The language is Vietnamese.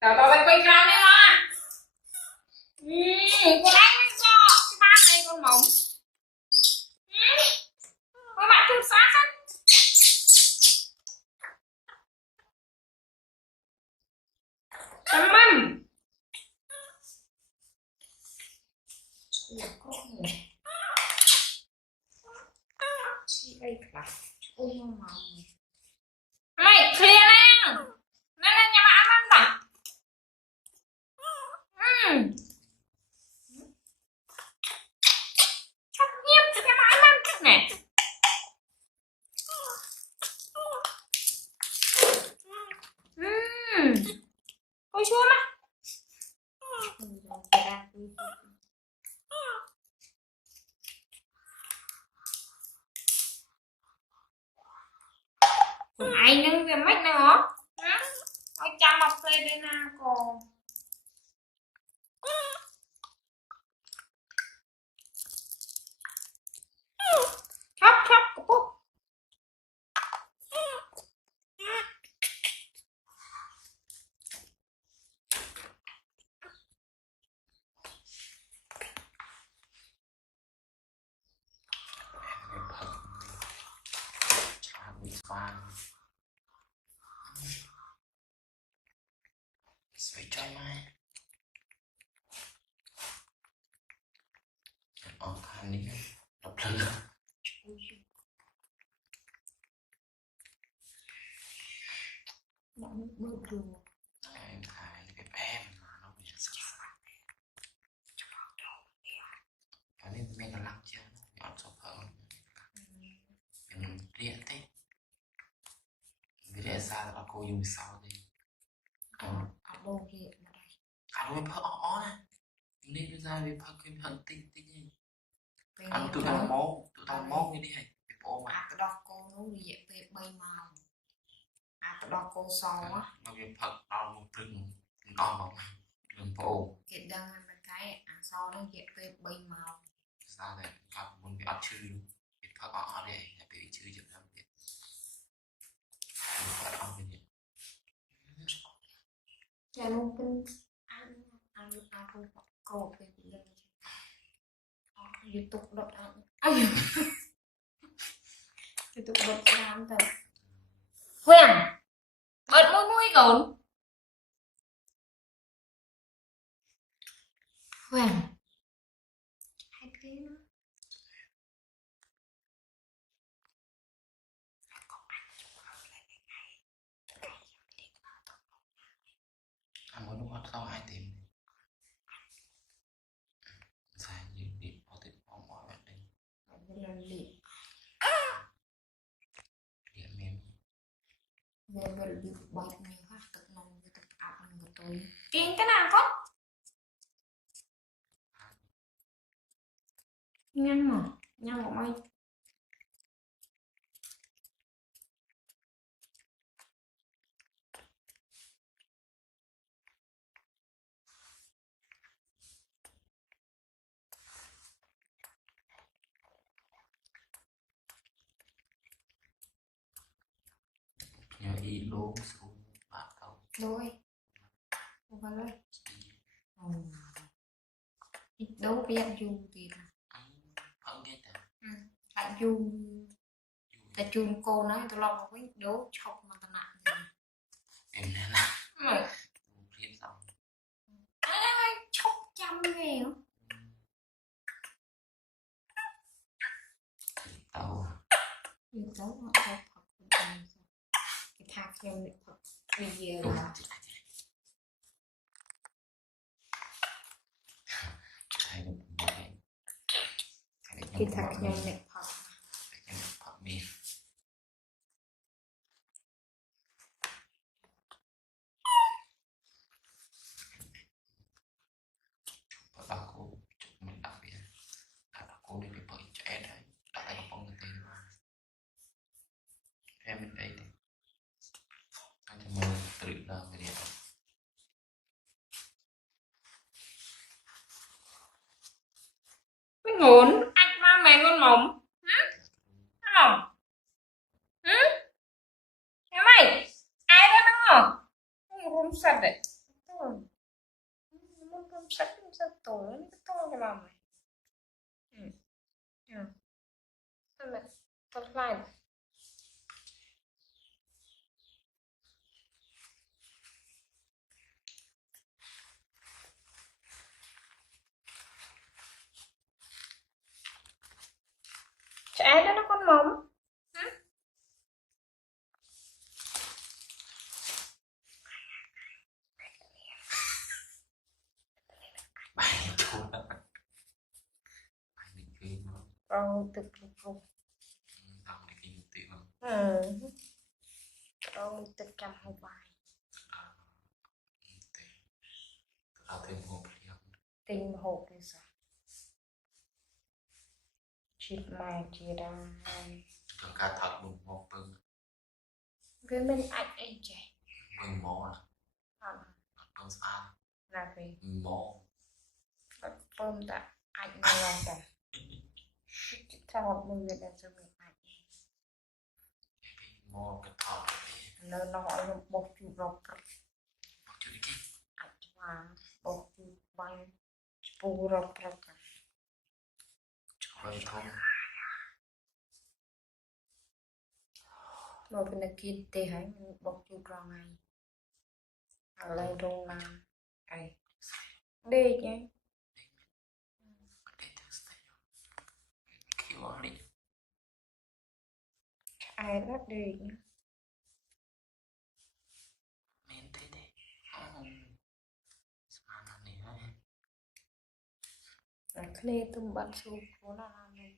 tao tao phải quay ra đấy mà. Con anh cho cái ba này con mỏng. Với bạn thương xác á. Tắm mâm. Đây là ôi màu. Mày clear nè. Nè nè nhà bạn ăn nè. Chắc nhiêu cho cái mãi ăn nè. Ôi chưa mà. Ai nâng cái mách này hả? Ôi chăm mọc phê đây nè cô. Khóc khóc của bố. Sweet try mine. Khăn đi đập lưng. Bự đường. Em thải cái em mà nó bị sạch sạch. Cái này mình là lắc chứ, nhọn sọc hơn. Mình liệt thế. Vì lẽ ra là cô dùng sau đi. Đồ kia mà đây. Nó phải ó nè. Nên ra vì phải cái hận tinh tinh gì. Ăn tụi tao máu như thế này. Bộ mà. Cái đó cô nó bị dẹp về bay màu. Cái đó cô sò á. Nó bị phật đau một rừng. Nó mà. Rừng bộ. Cái đơn là cái sò nó dẹp về bay màu. Ra đây gặp muốn bị ăn chư. Bị phật ó đây là bị chư chụp lắm. Phật ó cái gì. Chà mungkin ăn không cô về bị lên. YouTube đọc ăn. YouTube bật làm tao. Huyền. Bật mũi mũi gồn. Huyền. Hay thế đó. Anh muốn đúng không? Tao ai tìm. Dài như đi có thể có mọi bạn đi. Điện mềm. Về bị bật nhiều hát cực nông với tập ảo của tôi. Kiên cái nào con? Nhanh mà. Nhanh của mày. Nhờ y lố xuống bạc cầu. Đôi. Không phải lấy. Đâu biết dù thì Không biết à? tại dù tại chun cô nói tôi lo với đố chọc mà tao nặng Em nè nè. Riêng xong. Chọc chăm nghề không? Tao. Nhiều tấu họ thật cái thạc em định thật bây giờ là cái thạc em định thật cô chụp mình đặc biệt là cô đi bởi trẻ đấy đã là không người tiền em bên đây thì anh thì mời tự là người đẹp cái ngốn anh ba mẹ con mỏng mỏng cái mày ai đó nó không sạch đấy sắp tối to cái bà mày. Sao mẹ tao lại trẻ đó nó con móng. Bài chua bài mình phim nó Từ từ tao đi kinh tế mà từ trăm hộp bài tao thêm một liều tình hộp thì sao chịt mày chỉ ra cho cá thật bụng một bưng với mình ảnh anh trẻ bưng mỏ bưng sao là vì mỏ bơm tạ ảnh là cả sao một người đã cho mình ảnh mỏ cái thọ nó hỏi là một chú rộng một chút đi ảnh mà một chú băng bù rộng rồi thôi mà bên này kia tê hãy một chú rộng này lên rung nam ấy đi chứ ai rất đi nhá Kle tum bận su của nó làm này